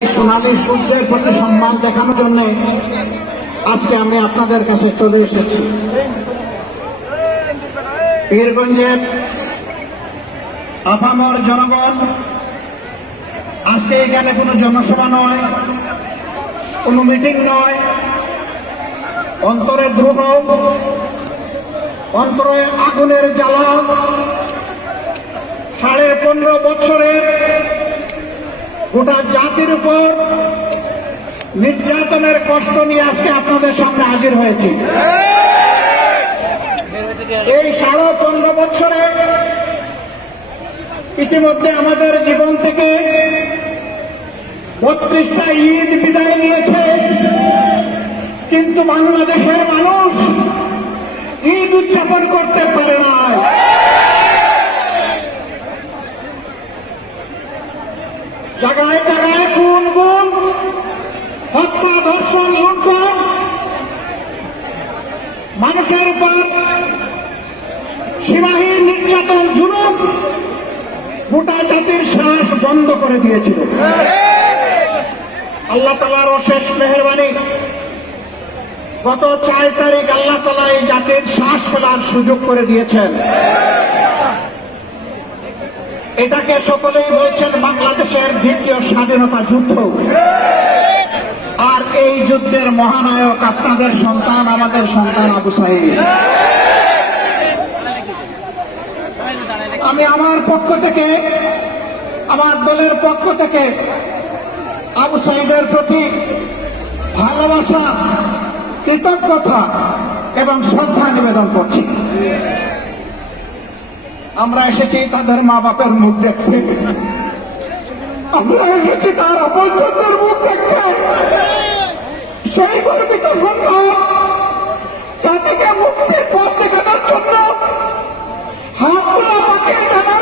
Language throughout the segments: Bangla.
সোনালী সূর্যের প্রতি সম্মান দেখানোর জন্য আজকে আমি আপনাদের কাছে চলে এসেছি। পীরগঞ্জের আপামর জনগণ, আজকে এখানে কোনো জনসভা নয়, কোনো মিটিং নয়। অন্তরে দ্রোহ অন্তরে আগুনের জ্বালা। সাড়ে পনেরো বছরের গোটা জাতির উপর নির্যাতনের কষ্ট নিয়ে আজকে আপনাদের সামনে হাজির হয়েছি। এই সাড়ে পনেরো বছরে ইতিমধ্যে আমাদের জীবন থেকে বত্রিশটা ঈদ বিদায় নিয়েছে। কিন্তু বাংলাদেশের মানুষ ঈদ উদযাপন করতে পারে না জায়গায় জায়গায় খুন গুম হত্যা, ধর্ষণ লুণ্ঠন মানুষের উপর সীমাহীন নির্যাতন, জুলুম। গোটা জাতির শ্বাস বন্ধ করে দিয়েছিল। আল্লাহ তালার অশেষ মেহরবানি। গত চার তারিখ আল্লাহ তালা এই জাতির শ্বাস ফেলার সুযোগ করে দিয়েছেন। এটাকে সকলেই বলছেন বাংলাদেশের দ্বিতীয় স্বাধীনতা যুদ্ধ। আর এই যুদ্ধের মহানায়ক আপনাদের সন্তান, আমাদের সন্তান আবু সাহেব। আমি আমার পক্ষ থেকে, আমার দলের পক্ষ থেকে আবু সাহেবের প্রতি ভালোবাসা, কৃতজ্ঞতা এবং শ্রদ্ধা নিবেদন করছি। আমরা এসেছি তাদের মা বাপের মুখ দেখতে। আমরা এসেছি তার আপনজনদের মুখ দেখতে। সেই গর্বিত সন্তান জাতিকে মুক্তির পথ দেখানোর জন্য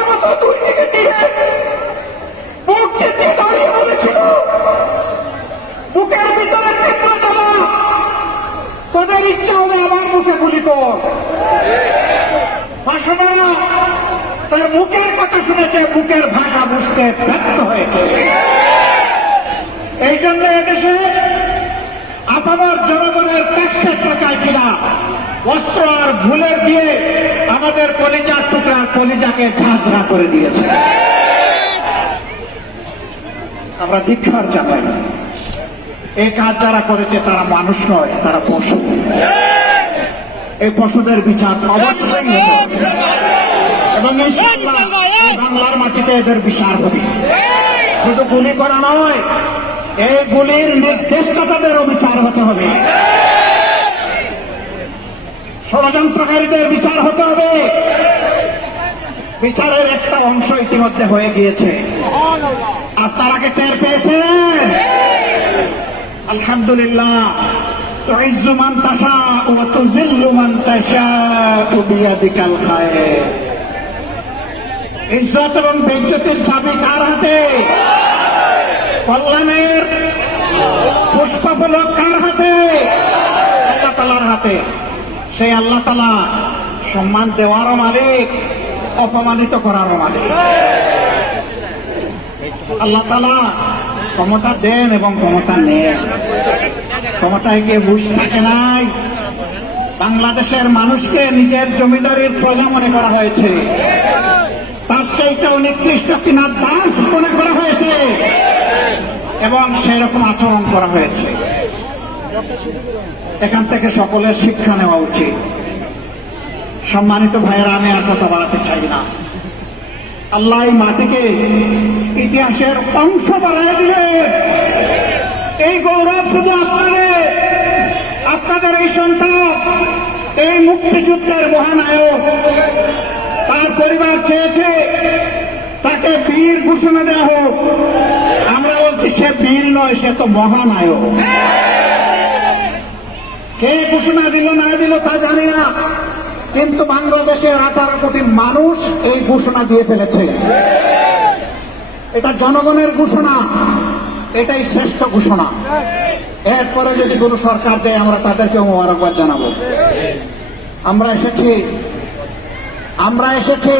মতো বুকের ভিতরে তোদের ইচ্ছা হবে আমার মুখে গুলি কর। তার মুখের কথা শুনেছে বুকের ভাষা বুঝতে ব্যর্থ হয়েছে। এই জন্য এদেশে আপামর জনগণের ট্যাক্সের টাকায় কিনা অস্ত্র আর ভুলের দিয়ে আমাদের কলিজার টুকরা কলিজাকে ঝাঁঝরা করে দিয়েছে। আমরা দীক্ষার চাপাই। এই কাজ যারা করেছে, তারা মানুষ নয়, তারা পশু। এই পশুদের বিচার অবশ্যই। এবং ইনশাআল্লাহ এই বাংলার মাটিতে এদের বিচার হবে শুধু গুলি করা নয় এই গুলির নির্দেশদাতাদেরও বিচার হতে হবে ষড়যন্ত্রকারীদের বিচার হতে হবে বিচারের একটা অংশ ইতিমধ্যে হয়ে গিয়েছে আর তার আগে টের পেয়েছেন আলহামদুলিল্লাহ تعز من تشاء وتذل من تشاء بيدك الخير ইজ্জত এবং বেজ্জতির চাবি কার হাতে? কল্যাণের পুষ্পফলক কার হাতে? আল্লাহ তালার হাতে। সেই আল্লাহ তালা সম্মান দেওয়ারও মালিক, অপমানিত করারও মালিক। আল্লাহ তালা ক্ষমতা দেন এবং ক্ষমতা নেন। ক্ষমতায় গিয়ে বুঝ থাকে নাই। বাংলাদেশের মানুষকে নিজের জমিদারির প্রজা মনে করা হয়েছে। তার চাইতেও নিকৃষ্ট কিনা দাস মনে করা হয়েছে। এবং সেরকম আচরণ করা হয়েছে। এখান থেকে সকলের শিক্ষা নেওয়া উচিত। সম্মানিত ভাইয়েরা, আমি আর কথা বাড়াতে চাই না। আল্লাহ এই মাটিকে ইতিহাসের অংশ বাড়াই দিলে এই গৌরব শুধু আপনাদের আপনাদের এই সন্তান, এই মুক্তিযুদ্ধের মহানায়ক তার পরিবার চেয়েছে তাকে বীর ঘোষণা দেওয়া হোক। আমরা বলছি সে বীর নয়, সে তো মহানায়ক। কে ঘোষণা দিল, না দিল তা জানি না। কিন্তু বাংলাদেশের আঠারো কোটি মানুষ এই ঘোষণা দিয়ে ফেলেছে। এটা জনগণের ঘোষণা, এটাই শ্রেষ্ঠ ঘোষণা। এরপরে যদি কোন সরকার দেয়, আমরা তাদেরকে মোবারকবাদ জানাব। আমরা এসেছি আমরা এসেছি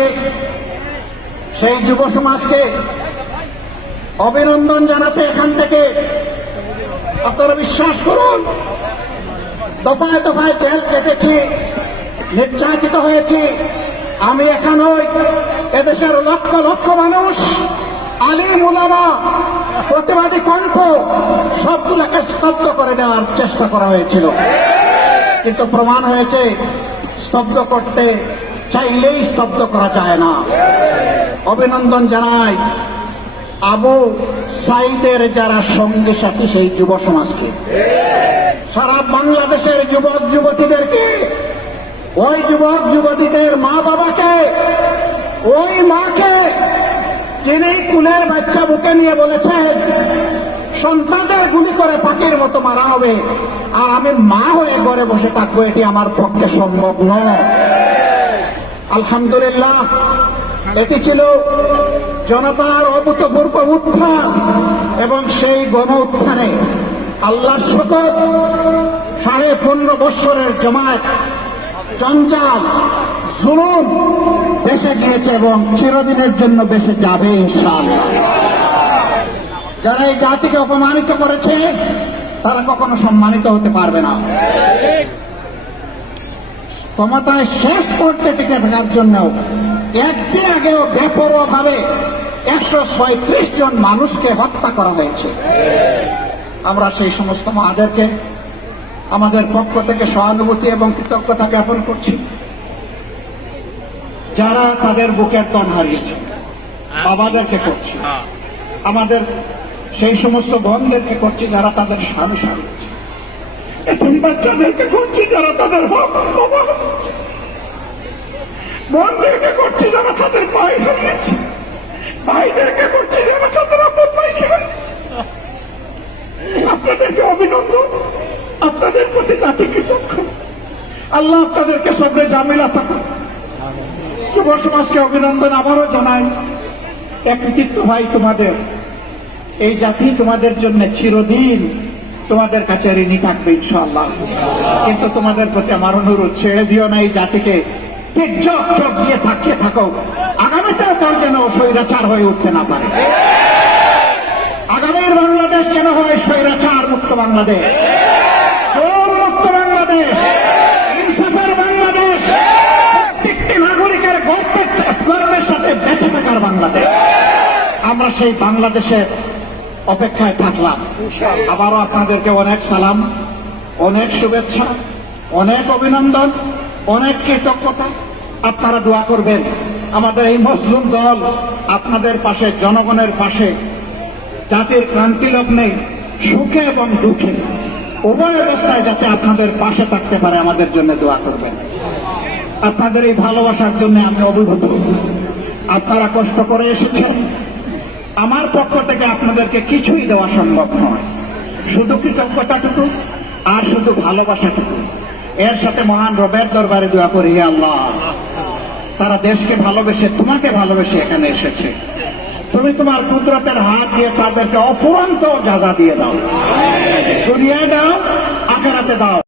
সেই যুব সমাজকে অভিনন্দন জানাতে এখান থেকে। আপনারা বিশ্বাস করুন, দফায় দফায় জেল কেটেছি, নির্যাতিত হয়েছি। আমি এখানেই এদেশের লক্ষ লক্ষ মানুষ আলিম উলামা প্রতিবাদী কণ্ঠ, সবগুলোকে স্তব্ধ করে দেওয়ার চেষ্টা করা হয়েছিল। কিন্তু প্রমাণ হয়েছে, স্তব্ধ করতে চাইলেই স্তব্ধ করা যায় না। অভিনন্দন জানাই আবু সাইদের যারা সঙ্গে সাথী সেই যুব সমাজকে। সারা বাংলাদেশের যুবক যুবতীদেরকে, ওই যুবক যুবতীদের মা বাবাকে, ওই মাকে যিনি কুলের বাচ্চা বুকে নিয়ে বলেছেন, সন্তানদের গুলি করে পাখির মতো মারা হবে। আর আমি মা হয়ে ঘরে বসে থাকব, এটি আমার পক্ষে সম্ভব নয়। আলহামদুলিল্লাহ, এটি ছিল জনতার অভূতপূর্ব উত্থান এবং সেই গণ উত্থানে আল্লাহর শপথ সাড়ে পনেরো বৎসরের জমায়েত জঞ্জাল জুলুম দেশে গিয়েছে এবং চিরদিনের জন্য দেশে যাবে ইনশাআল্লাহ। যারা এই জাতিকে অপমানিত করেছে, তারা কখনো সম্মানিত হতে পারবে না। ক্ষমতায় শেষ করতে টিকে থাকার জন্য একদিন আগেও বেপরোয়া ভাবে একশো ছয়ত্রিশ জন মানুষকে হত্যা করা হয়েছে। আমরা সেই সমস্ত মাদেরকে আমাদের পক্ষ থেকে সহানুভূতি এবং কৃতজ্ঞতা জ্ঞাপন করছি। যারা তাদের বুকের দম হারিয়েছে বাবাদেরকে করছি। আমাদের সেই সমস্ত বোনদেরকে করছি যারা তাদের স্বামী হারিয়েছে এতিম বাচ্চাদেরকে করছি যারা তাদের হক বোনদেরকে করছি যারা তাদের ভাই হারিয়েছে। ভাইদেরকে করছি যারা তাদের আপন হারিয়েছে। আপনাদেরকে অভিনন্দন। আপনাদের প্রতি জাতি কৃতজ্ঞ আল্লাহ আপনাদেরকে সবরে জামিলা থাকুন যুব সমাজকে অভিনন্দন আবারও জানাই। এক কৃতিত্ব ভাই তোমাদের। এই জাতি তোমাদের জন্য চিরদিন তোমাদের কাছে ঋণী থাকবে ইনশাআল্লাহ। কিন্তু তোমাদের প্রতি আমার অনুরোধ, ছেড়ে দিও না এই জাতিকে। চোখ চোখ দিয়ে থাকিয়ে থাকো। আগামীতেও তার যেন স্বৈরাচার হয়ে উঠতে না পারে। আগামীর বাংলাদেশ কেন হয় স্বৈরাচার মুক্ত বাংলাদেশ। মুক্ত বাংলাদেশ। ইনসাফের বাংলাদেশ। প্রত্যেকটি নাগরিকের গর্বের সাথে বেঁচে থাকার বাংলাদেশ। আমরা সেই বাংলাদেশের অপেক্ষায় থাকলাম। আবারও আপনাদেরকে অনেক সালাম অনেক শুভেচ্ছা অনেক অভিনন্দন অনেক কৃতজ্ঞতা। আপনারা দোয়া করবেন। আমাদের এই মজলুম দল আপনাদের পাশে জনগণের পাশে জাতির ক্রান্তি লগ্নে সুখে এবং দুঃখে উভয় অবস্থায় যাতে আপনাদের পাশে থাকতে পারে আমাদের জন্য দোয়া করবেন। আপনাদের এই ভালোবাসার জন্য আমি অভিভূত। আপনারা কষ্ট করে এসেছেন। আমার পক্ষ থেকে আপনাদেরকে কিছুই দেওয়া সম্ভব নয়। শুধু কৃতজ্ঞতাটুকু আর শুধু ভালোবাসাটুকু। এর সাথে মহান রবের দরবারে দোয়া করি আল্লাহ। তারা দেশকে ভালোবেসে, তোমাকে ভালোবেসে এখানে এসেছে। তুমি তোমার কুদরতের হাত দিয়ে তাদেরকে অফুরন্ত যাজা দিয়ে দাও। দুনিয়ায় দাও, আখেরাতে দাও।